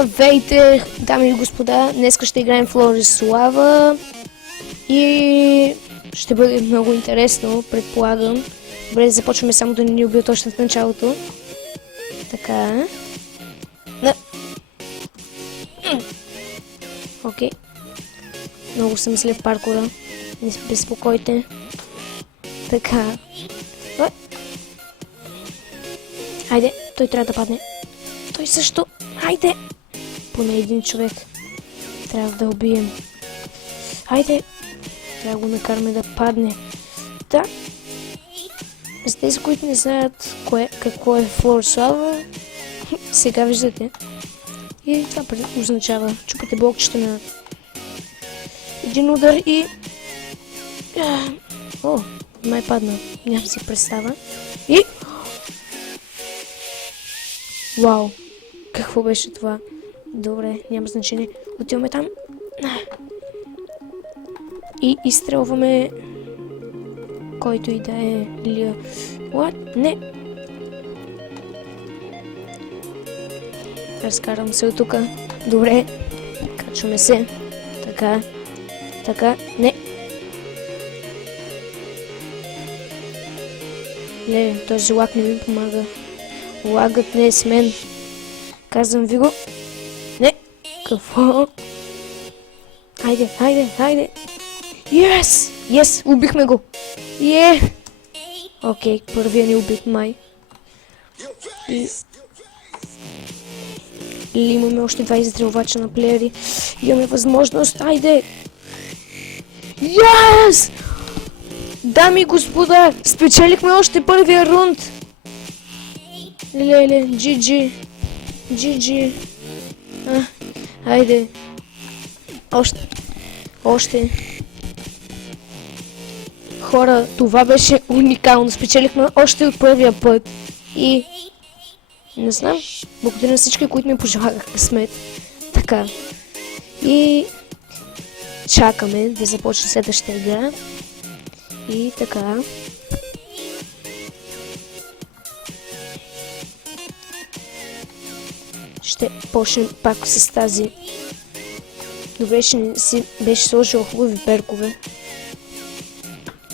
Здравейте, дами и господа! Днес ще играем в Лорислава и ще бъде много интересно, предполагам. Добре, започваме само да не ни убие точно в началото. Така. Окей. Много съм зле в паркура. Не се безпокойте. Така. Хайде, той трябва да падне. Той също. Хайде! Поне един човек. Трябва да убием. Хайде! Трябва да го накараме да падне. Да. За тези, които не знаят какво е Лорислава, сега виждате. И това означава, чупите блокчета на един удар и... О, май падна. Нямам си представа. И... Вау! Какво беше това? Добре, няма значение. Отиваме там. И изстрелваме... който и да е Лия. What? Не! Разкарвам се от тука. Добре. Качваме се. Така. Така. Не. Не, този лак не ми помага. Лагът не е с мен. Казвам ви го. Не. Какво? Хайде, хайде, хайде. Yes! Yes! Убихме го. Окей, първия ни убит май. И имаме още 20 изстрелвача на плеери. Имаме възможност. Хайде! Yes! Дами и господа, спечелихме още първия рунд. Леле, GG. GG. Хайде. Още. Хора, това беше уникално. Спечелихме още от първия път. И... не знам. Благодаря на всички, които ми пожелаха късмет. Така. И... чакаме да започне следващата игра. И така. Ще почнем пак с тази. Добре, ще си беше сложил хубави перкове.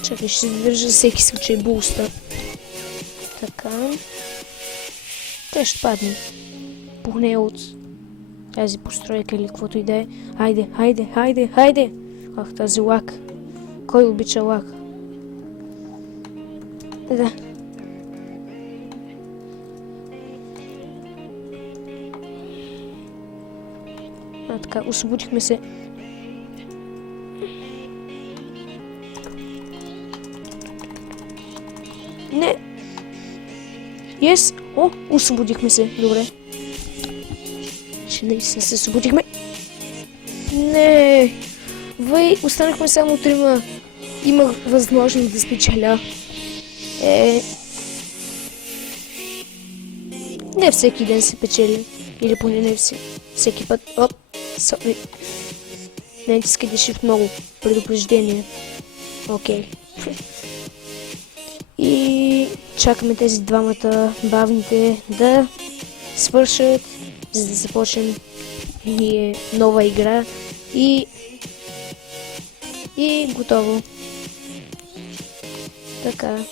Чакай, ще се държа всеки случай буста. Така. Те ще падне. Поне от тази постройка или каквото и да е. Хайде, хайде, хайде, хайде! Ах, тази лак. Кой обича лак? Да. Така, освободихме се. Не! Yes! О, освободихме се. Добре. Ще наистина се освободихме. Не! Вай, останахме само трима. Имах възможност да спечеля. Не всеки ден се печели. Или поне не всеки път. Оп! Сори. Не натискай да shift много. Предупреждение. Окей. И чакаме тези двамата бавните да свършат, за да започнем нова игра. И готово. Така.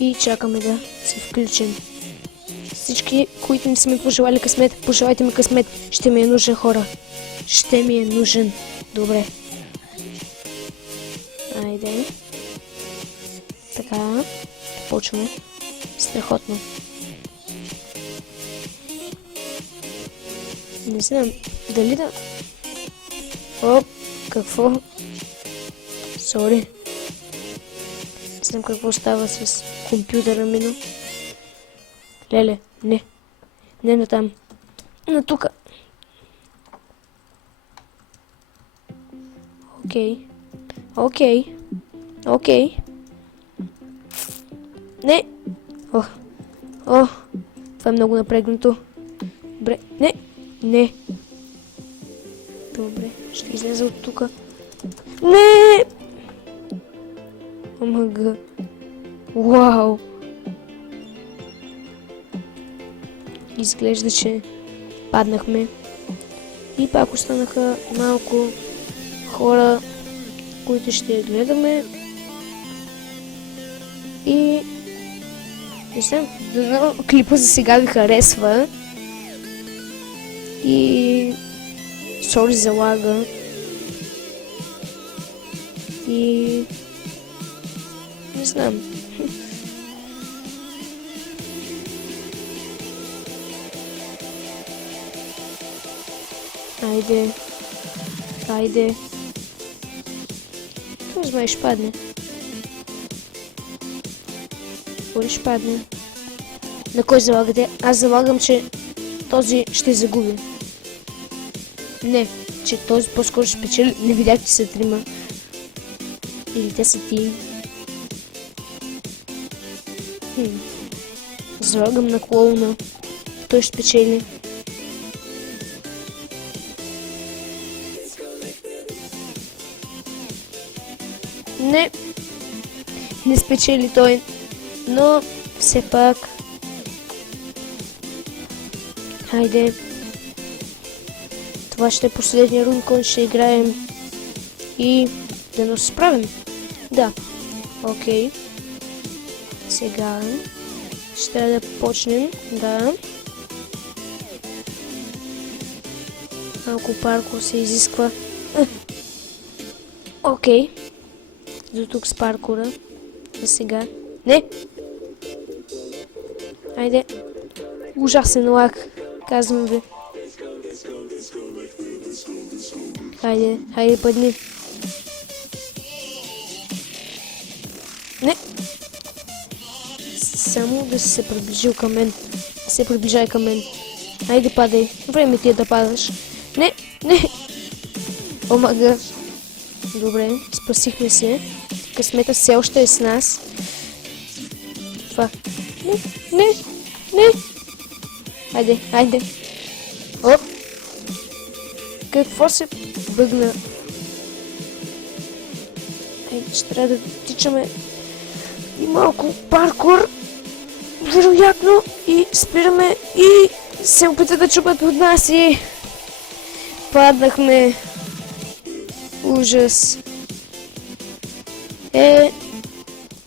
И чакаме да се включим. Всички, които не са ми пожелали късмет, пожелайте ми късмет. Ще ми е нужен, хора. Ще ми е нужен. Добре. Айде. Така. Почваме. Страхотно. Не знам дали да... Оп, какво? Сори. Не знам какво става с компютъра ми, но... Леле, не. Не на там. На тука. Окей. Окей. Окей. Не. О. Това е много напрегнато. Добре. Не. Не. Добре. Ще излеза от тука. Не. Омага. Вау. изглежда, че паднахме. И пак останаха малко хора, които ще я гледаме. И не знам, клипа за сега ви харесва. И сори за лага. И не знам. Айде. Айде. Кой знае, ще падне. Кой ще падне? На кой залагате? Аз залагам, че този ще загуби. Не, че този по-скоро ще печели. Не видях, че са трима. Или те са ти. Залагам на клоуна. Той ще печели. Не. Не спечели той. Но все пак. Хайде. Това ще е последния рунд, който ще играем. И да се справим. Да. Окей. Сега ще трябва да почнем. Да. Малко паркур се изисква. Окей. До тук с паркура. За сега. Не! Айде. Ужасен лак. Казвам ви. Хайде, хайде падни. Не! Само да си се приближил към мен. Се приближай към мен. Хайде падай. Време ти е да падаш. Не! Не! Омага. Добре, спасихме се. Късмета все още е с нас. Това. Не! Не! Не! Хайде, хайде. Оп! Какво се бъгна? Айде, ще трябва да тичаме и малко паркур. Вероятно. И спираме и се опита да чупат от нас и паднахме. Ужас.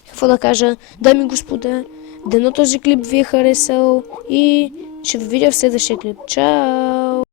Какво да кажа? Дами и господа, дано този клип ви е харесал и ще ви видя в следващия клип. Чао!